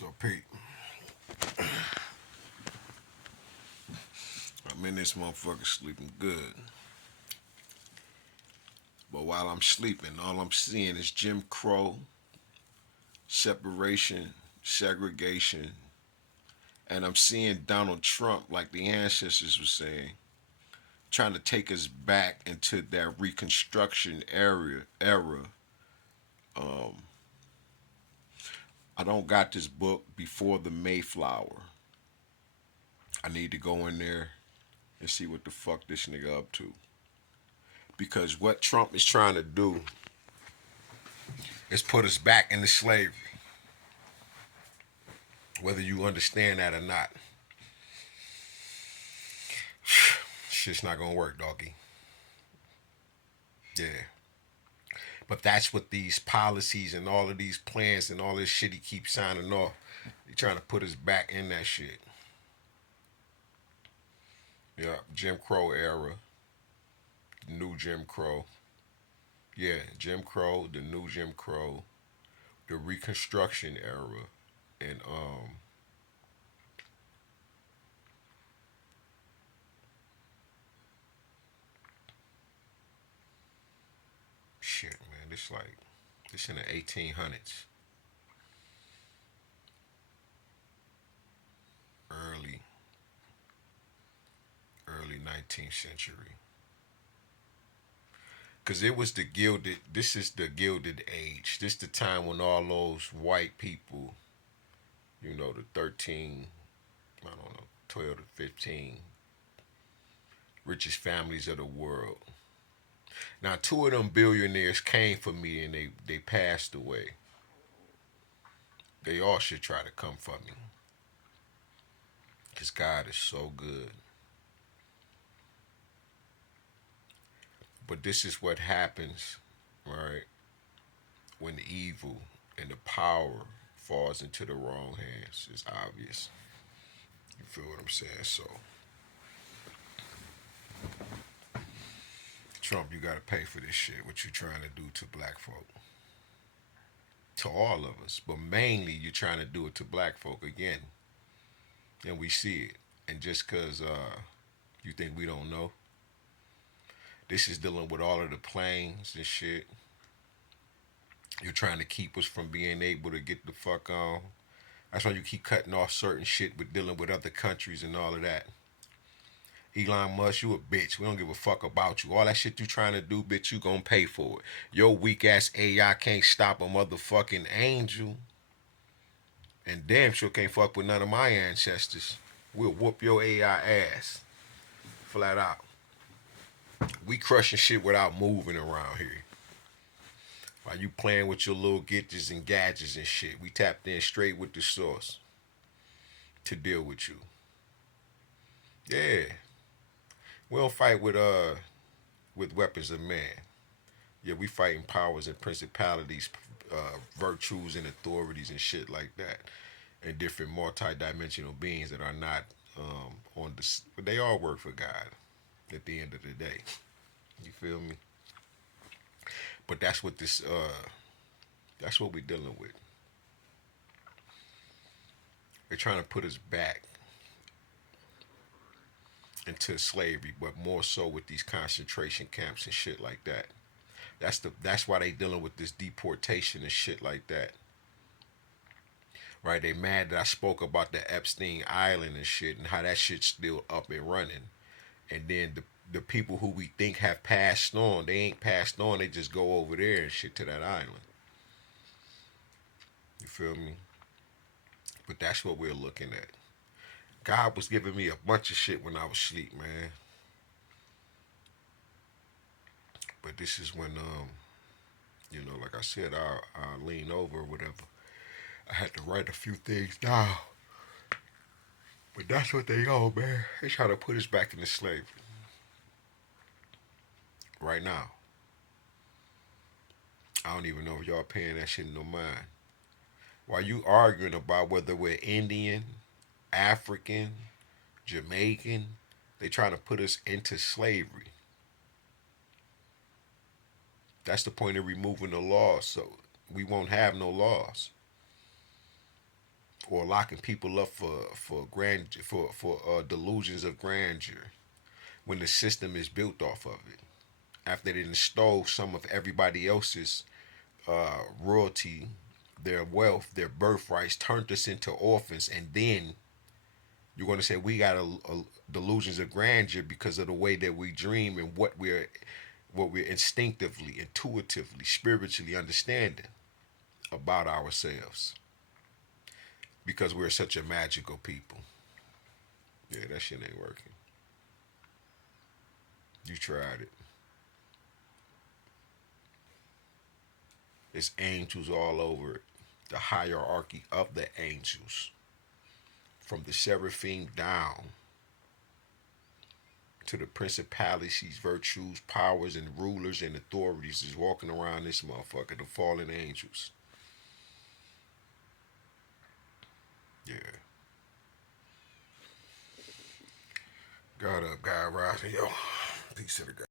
So Pete, I'm in this motherfucker sleeping good. But while I'm sleeping, all I'm seeing is Jim Crow, separation, segregation, and I'm seeing Donald Trump, like the ancestors were saying, trying to take us back into that Reconstruction era. Um, I don't got this book before the Mayflower. I need to go in there and see what the fuck this nigga up to. Because what Trump is trying to do is put us back into slavery, whether you understand that or not. Shit's not gonna work, doggy. Yeah. But that's what these policies and all of these plans and all this shit he keeps signing off. They trying to put us back in that shit. Yeah, Jim Crow era, the new Jim Crow. Yeah, Jim Crow, the new Jim Crow, the Reconstruction era, and shit, man, this in the 1800s, early early 19th century. Cause it was the gilded. This is the gilded age. This the time when all those white people, the 13, I don't know, 12 to 15 richest families of the world. Now, two of them billionaires came for me and they passed away. They all should try to come for me. Cause God is so good. But this is what happens, right? When the evil and the power falls into the wrong hands. It's obvious. You feel what I'm saying? So, Trump, you gotta pay for this shit. What you trying to do to black folk? To all of us, but mainly you're trying to do it to black folk again, and we see it. And just cause you think we don't know, this is dealing with all of the planes and shit. You're trying to keep us from being able to get the fuck on. That's why you keep cutting off certain shit with dealing with other countries and all of that. Elon Musk, you a bitch. We don't give a fuck about you. All that shit you trying to do, bitch, you gonna pay for it. Your weak ass AI can't stop a motherfucking angel. And damn sure can't fuck with none of my ancestors. We'll whoop your AI ass. Flat out. We crushing shit without moving around here. While you playing with your little gadgets and gadgets and shit, we tapped in straight with the source to deal with you. Yeah. We don't fight with weapons of man. Yeah, we fighting powers and principalities, virtues and authorities and shit like that, and different multi-dimensional beings that are not on the. But they all work for God. At the end of the day, you feel me? But that's what this. That's what we're dealing with. They're trying to put us back into slavery, but more so with these concentration camps and shit like that. That's why they dealing with this deportation and shit like that. Right? They mad that I spoke about the Epstein Island and shit and how that shit's still up and running. And then the people who we think have passed on, they ain't passed on. They just go over there and shit to that island. You feel me? But that's what we're looking at. God was giving me a bunch of shit when I was asleep, man. But this is when like I said, I lean over or whatever. I had to write a few things down. But that's what they are, man. They try to put us back into slavery. Right now. I don't even know if y'all paying that shit no mind. While you arguing about whether we're Indian, African, Jamaican, they trying to put us into slavery. That's the point of removing the laws, so we won't have no laws. or locking people up for delusions of grandeur when the system is built off of it. After they stole some of everybody else's royalty, their wealth, their birthrights, turned us into orphans, and then you're going to say we got a delusions of grandeur because of the way that we dream and what we're instinctively, intuitively, spiritually understanding about ourselves because we're such a magical people. Yeah, that shit ain't working. You tried it. It's angels all over it. The hierarchy of the angels, from the seraphim down to the principalities, virtues, powers, and rulers and authorities, is walking around this motherfucker, the fallen angels. Yeah. God up, God rising. Yo, peace to the God.